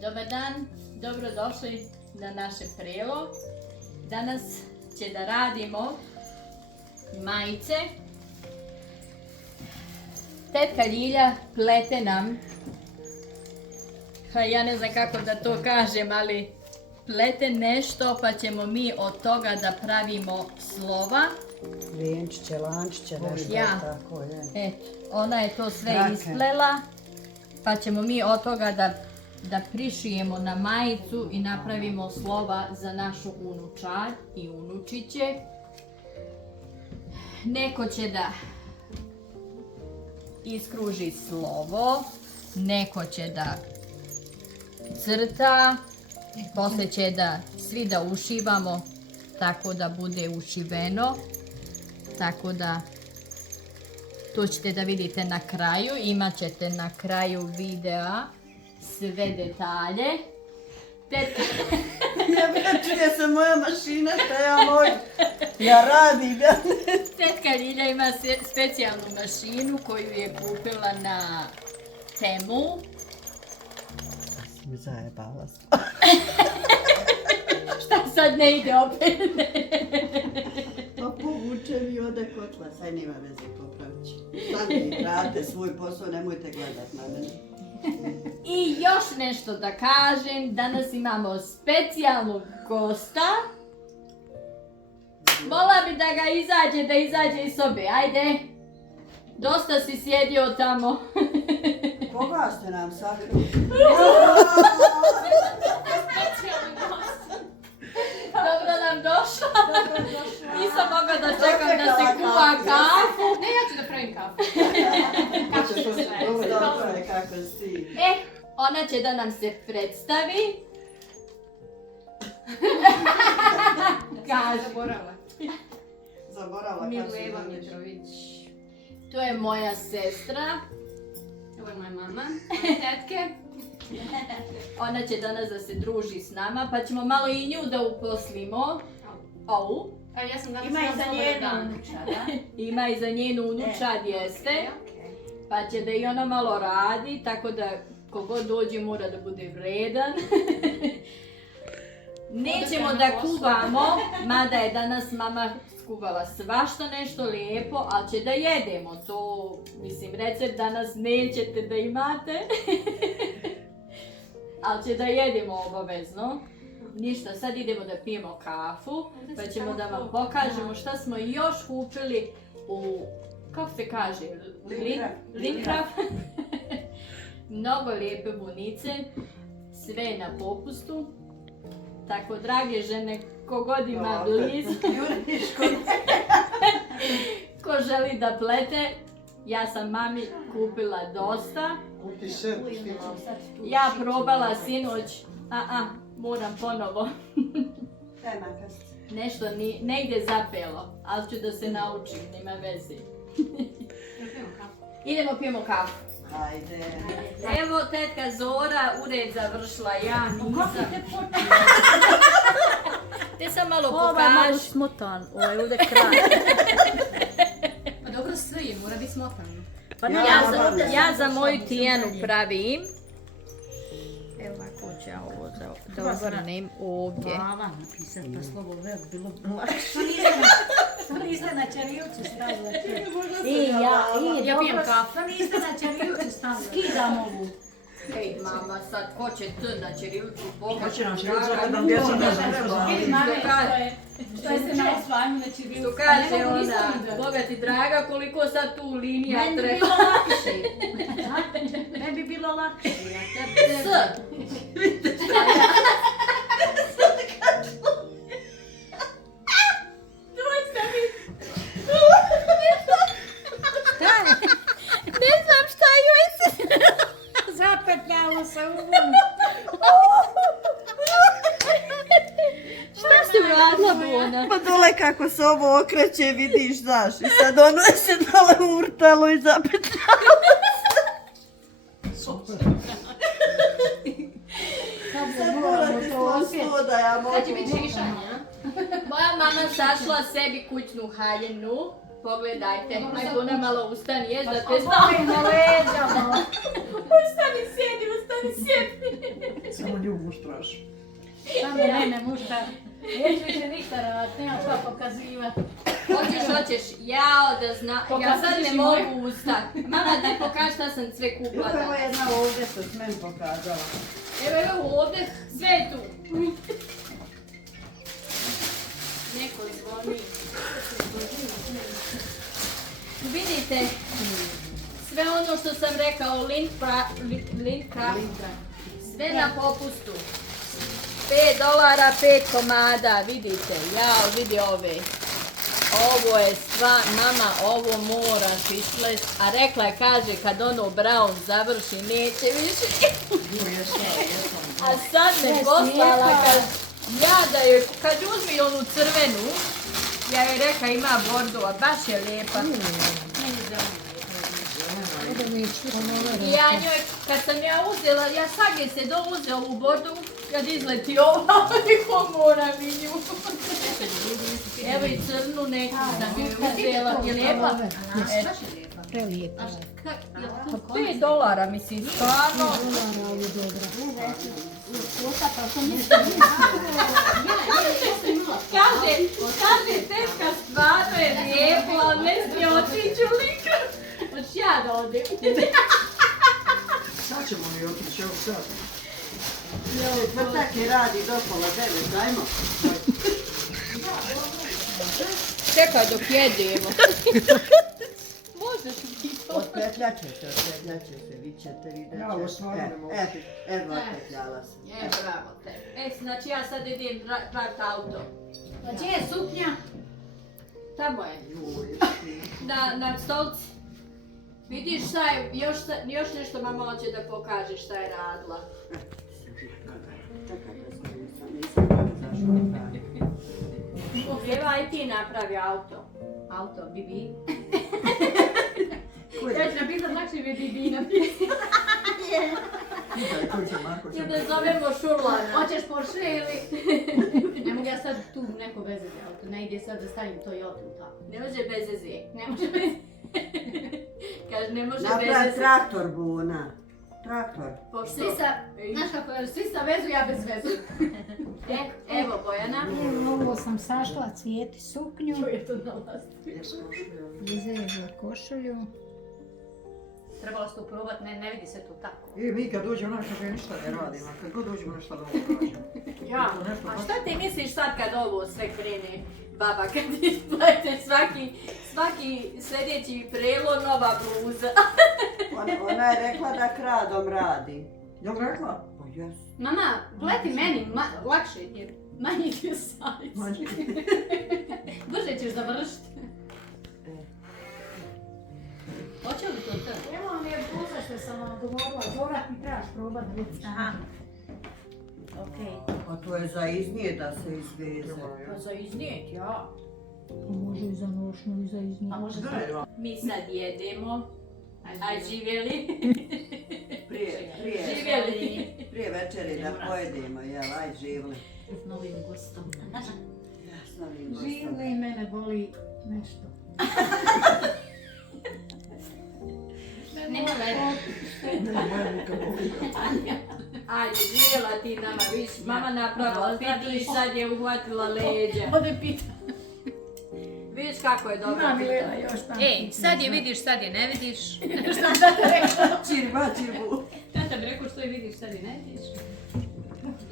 Dobar dan, dobrodošli na naše prelo. Danas će da radimo majice. Tetka Ljilja plete nam, ja ne znam kako da to kažem, ali plete nešto pa ćemo mi od toga da pravimo slova. Lijenčiće, lančiće, nešto tako je. Eto, ona je to sve isplela, pa ćemo mi od toga da prišijemo na majicu i napravimo slova za našu unučad i unučiće. Neko će da iskruži slovo, neko će da crta, posle će da svi da ušivamo tako da bude ušiveno. Tako da to ćete da vidite na kraju, imat ćete na kraju videa sve detalje. Ja čuje se moja mašina što ja mogu. Ja radim. Tetka Ljilja ima specijalnu mašinu koju je kupila na Temu. Mi zajebala sam. Šta sad ne ide opet? Pa povuče mi ode kotla, sad nema veze, popravit ću. Sami radite svoj posao, nemojte gledat na mene. I još nešto da kažem, danas imamo specijalnog gosta. Mola bi da izađe iz sobe, ajde. Dosta si sjedio tamo. Koga ste nam sakrili? Dobro nam došla. Nisam mogla da čekam da se kuva kafu. Ne, ja ću da pravim kafu. Dobro je kako si. Ona će da nam se predstavi. Kaži. Zaboravila. Zaborala Mileva kako si Mitrović. To je moja sestra. Ovo je moja mama. Tetke. Ona će danas da se druži s nama, pa ćemo malo i nju da uposlimo. Ovu. A ja sam danas Ima i za njenu unučad. Ima i za njenu unučad jeste. Pa će da i ona malo radi, tako da kogod dođe mora da bude vredan. Nećemo da kuvamo, mada je danas mama skuvala svašta nešto lijepo, ali će da jedemo. To, mislim, recept danas nećete da imate. Ali će da jedemo obavezno. Ništa, sad idemo da pijemo kafu, pa ćemo da vam pokažemo šta smo još kupili u, kako se kaže, Linkraft. Mnogo lijepe bunice, sve je na popustu. Tako, drage žene, kogod ima blizu, ko želi da plete, ja sam mami kupila dosta. Ja probala sinoć, moram ponovo. Nešto ne ide zapelo, ali ću da se naučim, nema veze. Idemo pijemo kafu. Ajde. Evo tetka Zora, ured završila, ja nisam. Te sam malo pokaži. Ovo je malo smotan, ovo je ovdje kraj. Pa dobro sve je, mora biti smotano. Pa ne, Ja za moju Tijanu pravim. Evo ovako ću ja ovo da obrnem ovdje. glava napisat pa slovo velik bilo lakše. Što niste na čarilcu stavila čer? Ja pijem kafu. Što niste na čarilcu stavila? Skidam ovu. Ej mama, sad ko će t na ćirilicu Boga? Hoće nam ćirilicu kad nam djeca ne znam. Vidi mame što je se na osvanju na čirilicu. Što kaže ona, Boga ti draga, koliko sad tu linija Meni bi treba. bilo lakše. Meni bi bilo lakše. S. Ne znam šta joj se... Zapetljalo se u Šta se uradila Bona? Pa dole kako se ovo okreće, vidiš, znaš. I sad ono je se dole urtalo i zapetljalo. Sad morate to da ja mogu. Sad će biti šišanje, a? Moja mama sašla sebi kućnu haljinu. Pogledajte, aj Bona malo ustani, jes da te Ostavimo leđama. Ustani, sjedi. Samo nju muštraš. Samo mene mušta. Neću više ništa raditi, nema šta pokazivati. Hoćeš, jao da zna, ja sad ne mogu ustati. Mama ti pokaži šta sam sve kupila Evo danas. jedna ovdje što s meni pokazala. Evo ovdje, sve je tu. Neko zvoni. Vidite, sve ono što sam rekao, Lindcraft, sve na popustu. $5, 5 komada, vidite, jao, vidi ove. Ovo je stvar, mama, ovo moraš isplest. A rekla je, kaže, kad ono Brown završi, neće više. A sad me poslala, ja da je, kad uzmi onu crvenu, ja joj rekla ima bordova, baš je lijepa. I ja njoj, kad sam ja uzela, ja sad je se uzela ovu bordu, kad izleti ova, ko mora mi nju. Evo i crnu neku sam joj uzela, je lijepa? Prelijepa. $5, mislim, stvarno. Kaže, tetka stvarno je lijepo, ali ne smije otići u lika. Hoćeš ja da odem? Sad ćemo mi otići, evo sad. Tvrtak je radi do pola 9, dajmo. Čekaj dok jedemo. Možeš ti to? Otpetljat će se, vi ćete vidjeti. Ja, ovo stvarno ne mogu. Evo, otpetljala se. Bravo te. Znači ja sad idem praviti auto. A gdje je suknja? Tamo je. Na stolci. Vidiš šta je, još nešto mama hoće da pokaže šta je radila. Čekaj, nisam zašla. Evo aj ti napravi auto. Auto, Bibi. Koji Ja ću napisat lakše mi je Bibi napisati. Koji će Marko I da zovemo Šurlana. Hoćeš Porsche ili? Ne mogu ja sad tu neko veze za auto. Ne ide sad da stavim Toyota u tako. Ne može bez veze. Ne može bez. Kaže ne može bez napravi veze. traktor, Buna. Traktor. Pošto... Znaš kako je, svi sa vezu, ja bez vezu. Evo Bojana. Ovo sam sašla, Cvijeti suknju. je to nalaz? Izrežla košulju. Trebalo se to probat, ne vidi se to tako. I mi kad dođemo naša že ništa ne radimo, kad god dođemo nešto novo radimo. Ja, a šta ti misliš sad kad ovo sve krene? Baba, kad isplete svaki sljedeći prelo, nova bluza. Ona je rekla da kradom radi. Jel rekla? Pa jes. Mama, pleti meni, lakše jer manji ti je sajz. Manji. Brže ćeš završiti. Hoće li to to? Evo vam je bluza što sam vam govorila, Zora mi trebaš probat bluza. Aha. Okej. Pa to je za iznije da se izveze. Pa za iznijet, ja. Pa može i za nošnju i za iznijeti. A može Da, evo. Mi sad jedemo. A živjeli? Prije večeri da pojedemo, jel, aj živli. S novim gostom. Ja s novim gostom. Živle i mene boli nešto. Nema veze. Ne, moja muka boli. Ajde, živjela ti nama, viš, mama napravila pitu i sad je uhvatila leđa. Ode pita. Vidiš kako je dobro Ima Milena pita. još tamo. Ej, sad je vidiš, sad je ne vidiš. Čirbu. Tata bi rekao što je vidiš, sad je ne vidiš.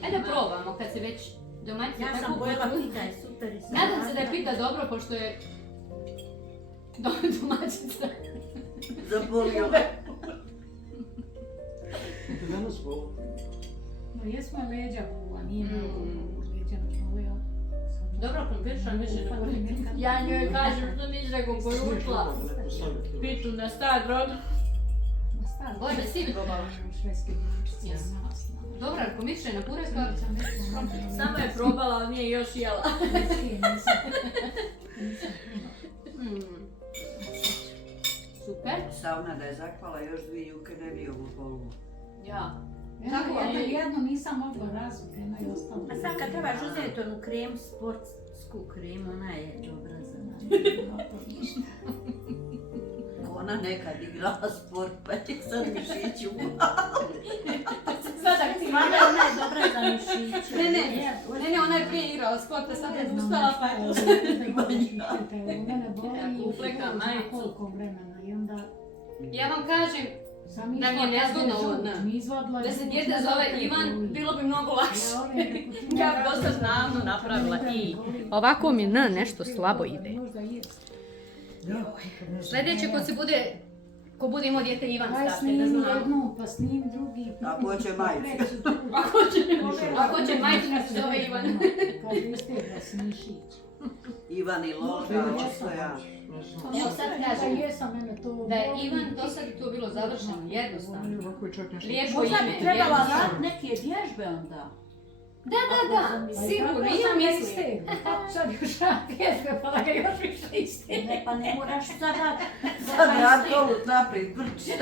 Ajde probamo kad se već domaćica Ja sam bojela pita je super. Nadam se da je pita dobro, pošto je domaćica. Zabolio. Ti danas boli. No jesmo leđa bula, nije mnogo leđa nas bolio. Dobro, krompiršan više ne volim. Ja njoj kažem što nisi rekao poručila pitu na stadion. Bojne, si probala. Švedski bučić. Dobro, ako miše na pureka, Samo je probala, ali nije još jela. super. Sauna da je zakvala još 2 juke, ne bi ovu bolu. Ja. Tako je. Jedno nisam mogla razviti, jedna je ostala. A sad kad trebaš uzeti onu kremu, sportsku kremu, ona je dobra za nas. Ona nekad igrala sport, pa je sad mišić u Sada ti Stvarno ona je dobra mišiće. Ne, ona je prije igrala sport, pa sad je Ne znam, ustala pa je to. Mene boli Ja uplekam ne znam majicu. koliko vremena i onda Ja vam kažem, sam Da mi je nezgodno ovo, izvadila. da se dijete zove Ivan, bilo bi mnogo lakše. Ja bi dosta znavno napravila i... Ovako mi nešto slabo ide. Možda jest. Sljedeće ko bude imao dijete Ivan Aj stavite, da snim znam. jednu, pa snim drugi. Ako hoće majicu. Ako će majčina se zove Ivan. Kaže, istegla si mišić. Ivan i Lolka, ostoja. Evo sad kažem, Jesam, mene to... da je Ivan do sad to bilo završeno, jednostavno. Ovako je čak nešto. Lijepo Možda ime, bi trebala jednostavno. rad neke vježbe onda. Da, sigurno, i ja mislim. Sad još vježbe, pa da ga još više istegne. Ne, pa ne moraš sada... Sad Radkovu naprijed vrči.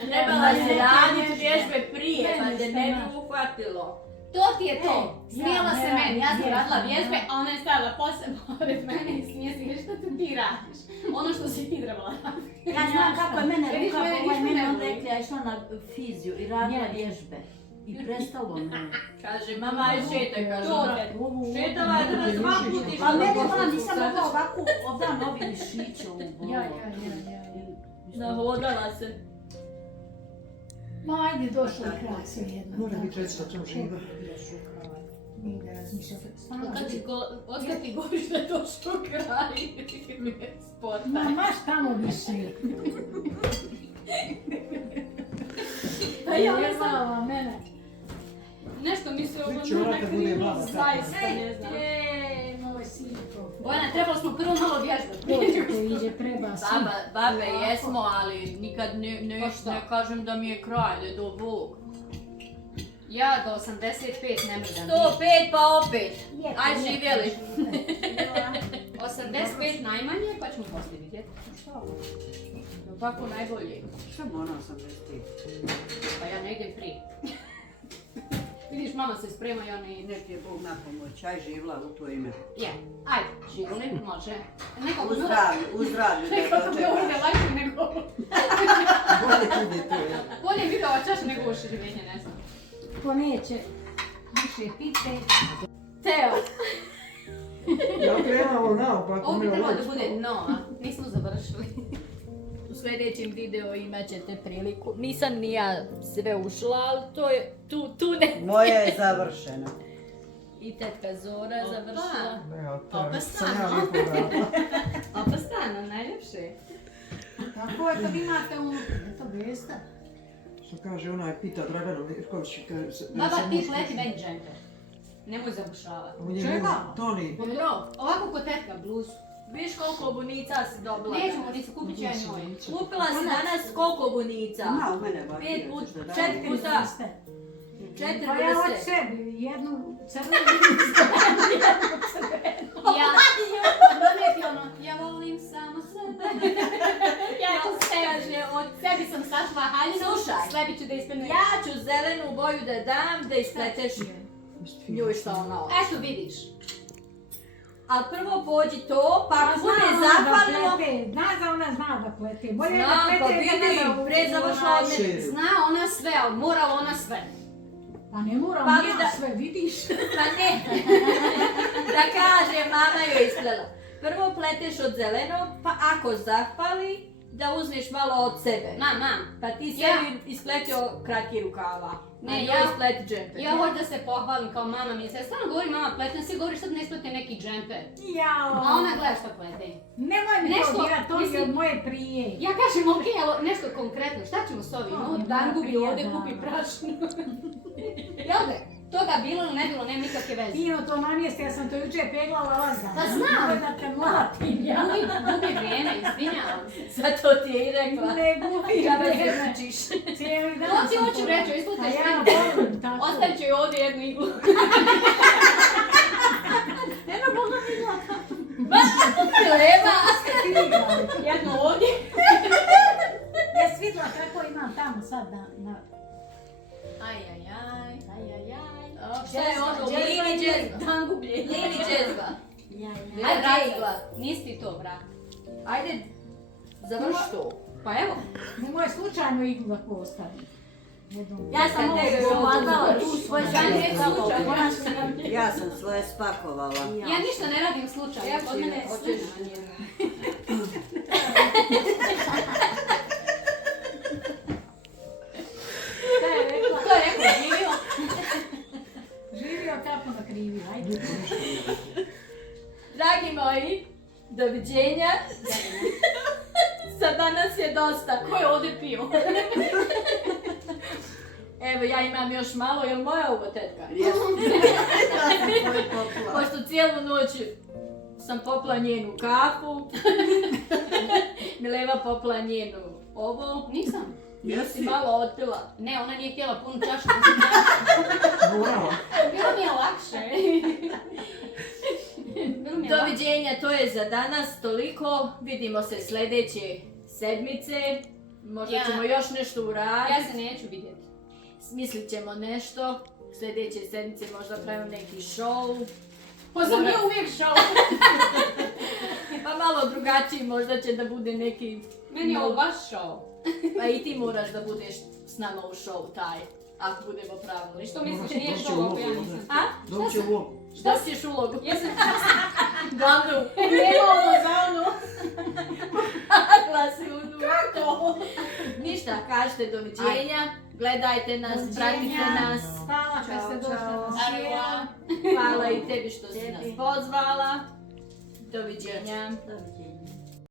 Trebala se raditi vježbe prije, pa te ne bi uhvatilo. To ti je to. Smijela se Ja, meni, ja sam ja, radila ja. vježbe, a ona je stavila posebno pored mene i smije se, što ti radiš? Ono što si ti trebala raditi. Ja znam kako je mene Vidiš, ruka mene bolila i ništa mene ne onda boli. rekli, ja išla na fiziju i radila Ja. vježbe. I prestalo me. Kaže, mama, aj šetaj, kaže. To ona. te. Šetala je da nas dva puta išla Pa do mene Bosanskog vam nisam srca. mogla ovako, ovdje novi mišiće ovu bolo. Ja. Nahodala se. Ma ajde, došla je kraj sve jedno. Mora biti reći da to živa. Nije da razmišljam. Stvarno Otkad ti govoriš da je to što kraj sporta? Ma maš tamo više. Pa ja ne Ne znam, znala mene. nešto mi se ovo Će ona kad bude krivo, mlada, tako. zaista ne znam. Moj sinko. Bojana, trebalo smo prvo malo vježbati. Počeko ide, treba svi. Babe jesmo, ali nikad Pa šta? ne kažem da mi je kraj, da je do Bog. Ja do 85 ne mrdam. 105 pa opet. Aj živjeli. 85 najmanje, pa ćemo poslije vidjeti. Tako najbolje. Samo ona 85. Pa ja ne idem prije. Vidiš, mama se sprema i ona ide. Nek je Bog na pomoć, aj živla u to ime. Je, ajde, živuli, može. U zdravlju da Nekako bi ovo dočekaš. lakše nego... Bolje ide to, ja. Bolje bi ova čaša nego ovo širenje, ne znam. Ko neće više pite. Teo, Ja krenamo naopako. Ovo bi ne trebalo da ovako. bude no, a nismo završili. u sljedećem videu imat ćete priliku. Nisam ni ja sve ušla, ali to je tu ne. Moja je završena. I tetka Zora završila. Ne, a Opa, to sam ja stvarno. lijepo radila. Opa stano, najljepše. Tako je kad imate to vesta. Što kaže, ona je pita Draganu Mirković. kaže se- da Baba, se ti muško- pleti meni džemper. Nemoj zabušavati. U njemu- Čega? Toni, Dobro, Ovako kod tetka bluzu. viš koliko bunica si dobila. Nećemo, nisi kupit ću ja njoj. Kupila si danas koliko bunica? Ima u mene ovakve. 5 puta, što da 4 radim. puta, 4 Pa ja od vrste. sebi jednu crvenu Ja, doneti ono, ja volim samo sebe. Ja to kaže, od sebi sam sašla haljinu, Slušaj. sve ću da ispenujem. Ja ću zelenu boju da dam, da ispleteš njoj šta ona hoće. Eto vidiš. Ali prvo pođi to, pa ako bude zapalilo... Zna da ona zna da plete. Bolje da Znam, pa plete vidi, nego da pre završila od mene. Šeru. Zna ona sve, ali morala ona sve. Pa ne moram Pa ja vi da- sve, vidiš. Pa ne, da kaže, mama joj isplela. Prvo pleteš od zelenog, pa ako zapali, da uzmeš malo od sebe. Mam, Pa ti Ja. sebi ispletio kratki rukava. Ne, A ja- njoj ispleti džemper. ja hoću da se pohvalim kao mama mi se. Stvarno govori mama pletem, svi govori što ne isplete neki džemper. Jao. A ona gleda što plete. Nemoj mi Nešto, to dirati, to mi je mislim- od moje prije. Ja kažem ok, ali nešto konkretno, šta ćemo s ovim? To No, mi dan je gubi prije ovdje, dana. kupi prašinu. Jel da? Toga bilo ili ne bilo, nema nikakve veze. Fino to namjesti, ja sam to jučer peglala lazda. Pa znam. Nemoj da te mlatim, ja. Gubi vrijeme, izvinjavam se. Zato ti je i rekla. Ne gubi Kada se vrijeme. učiš. Cijeli dan. To ti sam hoću to- reći, A ispluteš ja sve. volim tako. Ostavit ću joj ovdje jednu iglu. Leva. Jednu ovdje. Ja svidla kako imam tamo sad na... Ajajaj. Ajajaj. Šta je ono? Lini džezva. Dan gubljenja. Lini džezva. Ja, ja. Ajde, Ajde, igla. nisi ti to, brat. Ajde, završi to. Pa evo. Nemoj slučajno iglu da postavim. Ja sam tek pomadala tu svoj Zanimljiv slučaj. Ja sam svoje spakovala. Ja ništa ne radim slučajno, kod mene je sve. Šta je rekla? To je rekao, živio. Živio kapo na krivi, ajde. Dragi moji, doviđenja. Za danas je dosta. Ko je ovdje pio? Evo, ja imam još malo, jel moja ovo tetka? Ja sam svoje popla. Pošto cijelu noć sam popla njenu kafu, Mileva popla njenu ovo. Nisam. Si malo otpila. Ne, ona nije htjela punu čašu. Morala. Bilo mi je lakše. Bilo mi je lakše. Doviđenja, to je za danas toliko. Vidimo se sljedeće sedmice. Možda Ja. ćemo još nešto uraditi. Ja se neću vidjeti. Smislit ćemo nešto. Sljedeće sedmice možda pravimo neki show. Pa sam bio uvijek show. Pa malo drugačiji možda će da bude neki... Meni je ovo baš show. Pa i ti moraš da budeš s nama u show taj. Ako budemo pravili. Što misliš, nije show ako ja nisam? A? Doći u ovo. Šta ćeš ulogu? Ja sam Glavnu. nema ovo za ono. Glasunu. Kako? Ništa, kažete doviđenja. Gledajte nas, pratite nas. Hvala kad ste došli na svijet. Arula. Hvala i tebi što si nas pozvala. Doviđenja. Doviđenja.